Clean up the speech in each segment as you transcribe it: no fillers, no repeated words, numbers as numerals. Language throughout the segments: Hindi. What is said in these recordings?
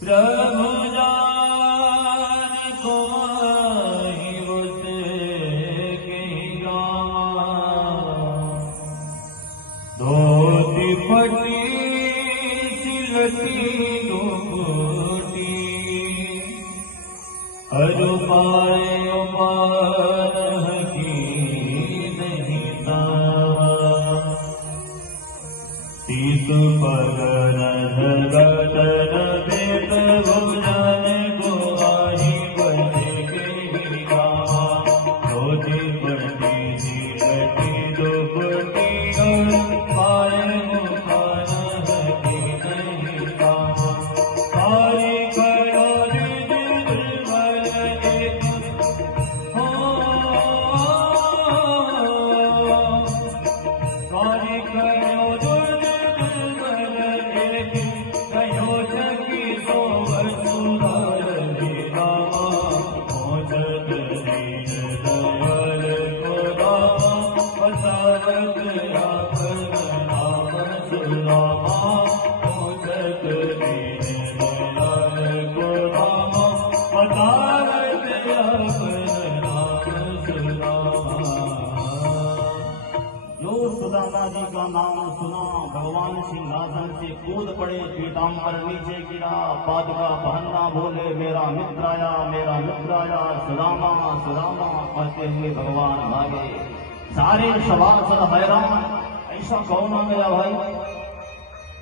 प्रभु जान को ही उसके गाँव, धोती फटी सिलटी दुपटी, हर पाए उपाय की नहीं तावा, तीस पगर जगतन वेद भुजन को आही बने के गावा, धोती फटी सिलटी दुपटी, हर पाए उपाय की नहीं तावा, हरि करो सुदामा जी का नाम सुना, भगवान सिंहासन से कूद पड़े, पीताम्बर नीचे गिरा, पादुका पहनना बोले मेरा मित्र आया, मेरा मित्र आया, सुदामा सुदामा कहते हुए भगवान भागे। सारे सभासद हैरान, ऐसा कौन आ गया भाई?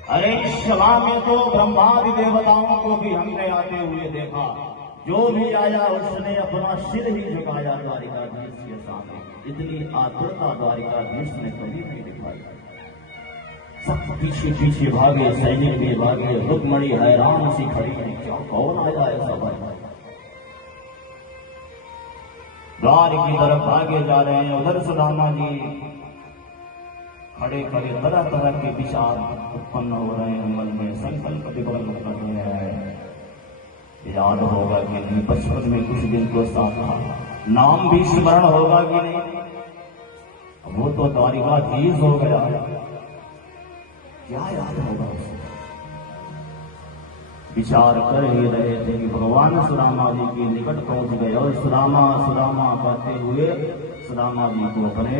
अरे इस सभा में तो ब्रह्मादि देवताओं को भी हमने आते हुए देखा, जो भी आया उसने अपना सिर ही झुकाया द्वारिकाधीश के सामने। इतनी आतुरता द्वारिकाधीश ने कभी नहीं दिखाई। सब पीछे पीछे भागे, सैनिक भी भागे, रुक्मणी हैरान सी खड़ी है, क्या कौन आया ऐसा भाई? द्वार की तरफ भागे जा रहे हैं, उधर सुदामा जी खड़े खड़े तरह तरह के विचार उत्पन्न हो रहे हैं, मन में संकल्प विकल्प कर रहे हैं। याद होगा कि नहीं बचपन में कुछ दिन को साथ था, नाम भी स्मरण होगा कि नहीं? वो तो द्वारिकाधीश हो गया, क्या याद होगा उसे? विचार कर ही रहे थे कि भगवान सुदामा जी के निकट पहुंच गए और सुदामा सुदामा कहते हुए सुदामा जी को अपने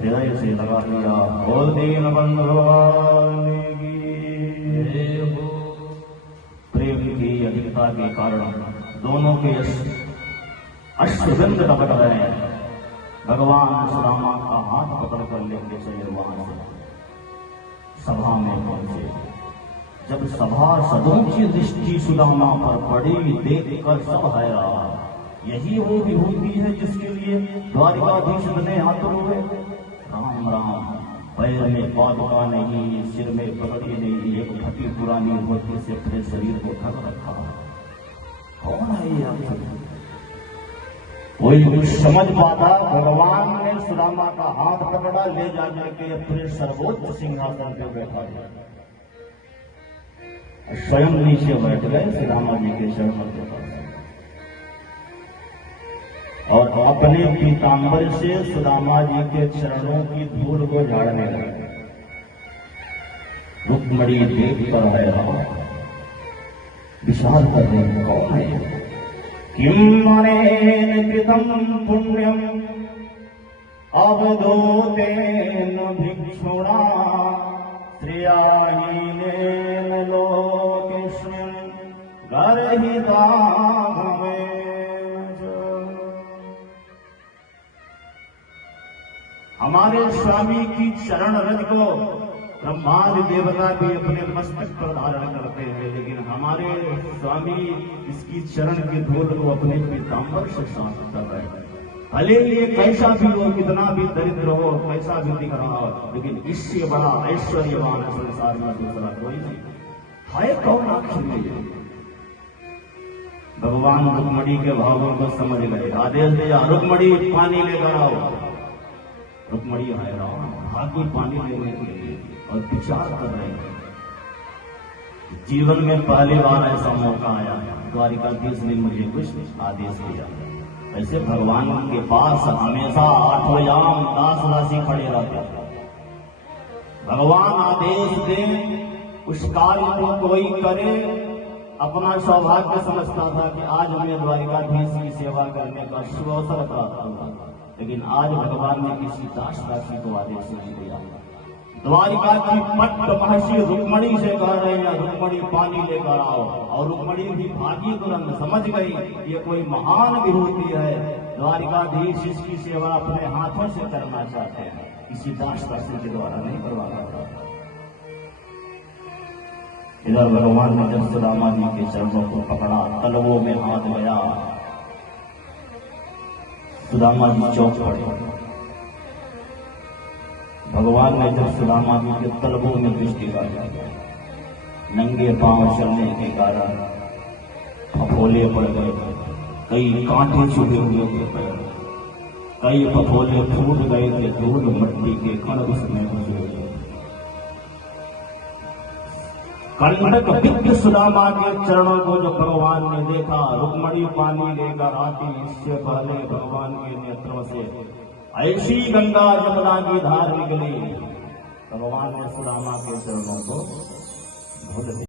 हृदय से लगा लिया। बोल दीन बंधु भगवान की प्रेम की अधिकता के कारण दोनों के अश्रुबिंद टपक रहे हैं। भगवान सुदामा का हाथ पकड़ कर लेके चले वहां से सभा में पहुंचे। जब सभासदों की दृष्टि सुदामा पर पड़ी, देखकर सब हैरान, यही वो विभूति है जिसके लिए द्वारिकाधीश बने आतुर हुए। राम राम, पैर में पादुका नहीं, सिर में पगड़ी नहीं, एक फटी पुरानी धोती से अपने शरीर को ढक रखा। कौन है ये आखिर? कोई कुछ समझ पाता? भगवान ने सुदामा का हाथ पकड़ा, ले जाकर के अपने सर्वोच्च सिंहासन पर बैठा दिया। स्वयं नीचे बैठ गए सुदामा जी के चरणों के पास और अपने पीताम्बर से सुदामा जी के चरणों की धूल को झाड़ने लगे। रुक्मणी देख कर हैरान, विचार कर रहे कौन है? किम मनेन कृतं पुण्यम अवधूतेन भिक्षुणा श्रेयाहीनेन लोकेस्मिन् गर्हिता भवेत्। हमारे स्वामी की चरण रज को ब्रह्मादि देवता भी अपने मस्तक पर धारण करते हैं, लेकिन हमारे स्वामी इसकी चरण की धूल को अपने पीताम्बर से साफ कर रहे हैं। भले ये कैसा भी हो, कितना भी दरिद्र हो, कैसा भी दिख रहा हो, लेकिन इससे बड़ा ऐश्वर्यवान संसार में दूसरा कोई नहीं है। कौन आखिर में ये? भगवान रुक्मणी के भावों को समझ गए, आदेश दिया रुक्मणी पानी लेकर आओ। रुक्मणी हैरान, भागी पानी लेने के लिए और विचार कर रहे हैं। जीवन में पहली बार ऐसा मौका आया, द्वारिकाधीश ने मुझे कुछ आदेश दिया। ऐसे भगवान के पास हमेशा आठों याम दास दासी खड़े रहते। भगवान आदेश दे, उस कार्य को कोई करे, अपना सौभाग्य समझता था कि आज हमें द्वारिकाधीश की सेवा करने का शुभ अवसर प्राप्त हुआ, लेकिन आज भगवान ने किसी दास दासी को आदेश नहीं दिया। द्वारिका की पट्ट महर्षि रुक्मणी से कह रहे हैं, रुक्मणी पानी लेकर आओ। और रुक्मणी भी भागी तुरंत समझ गई ये कोई महान विभूति है, द्वारिकाधीश इसकी सेवा अपने हाथों से करना चाहते हैं, किसी दास दासी के द्वारा नहीं करवाना चाहता। इधर भगवान ने जब सुदामा जी के चरणों को पकड़ा, तलवों में हाथ गया, सुदामा जी चौंक पड़े। भगवान ने जब सुदामा जी के तलवों में दृष्टि डाली, नंगे पांव चलने के कारण फफोले पड़ गए, कई कांटे चुभे हुए थे पैर, कई फफोले फूट गए थे, धूल मिट्टी के कण उसमें घुस गए। कंटक विद्ध सुदामा के चरणों को जो भगवान ने देखा, रुक्मणी पानी लेकर आती, इससे पहले भगवान के नेत्रों से ऐसी गंगा जमुना की धार निकली, भगवान ने सुदामा के चरणों को धुल दिया।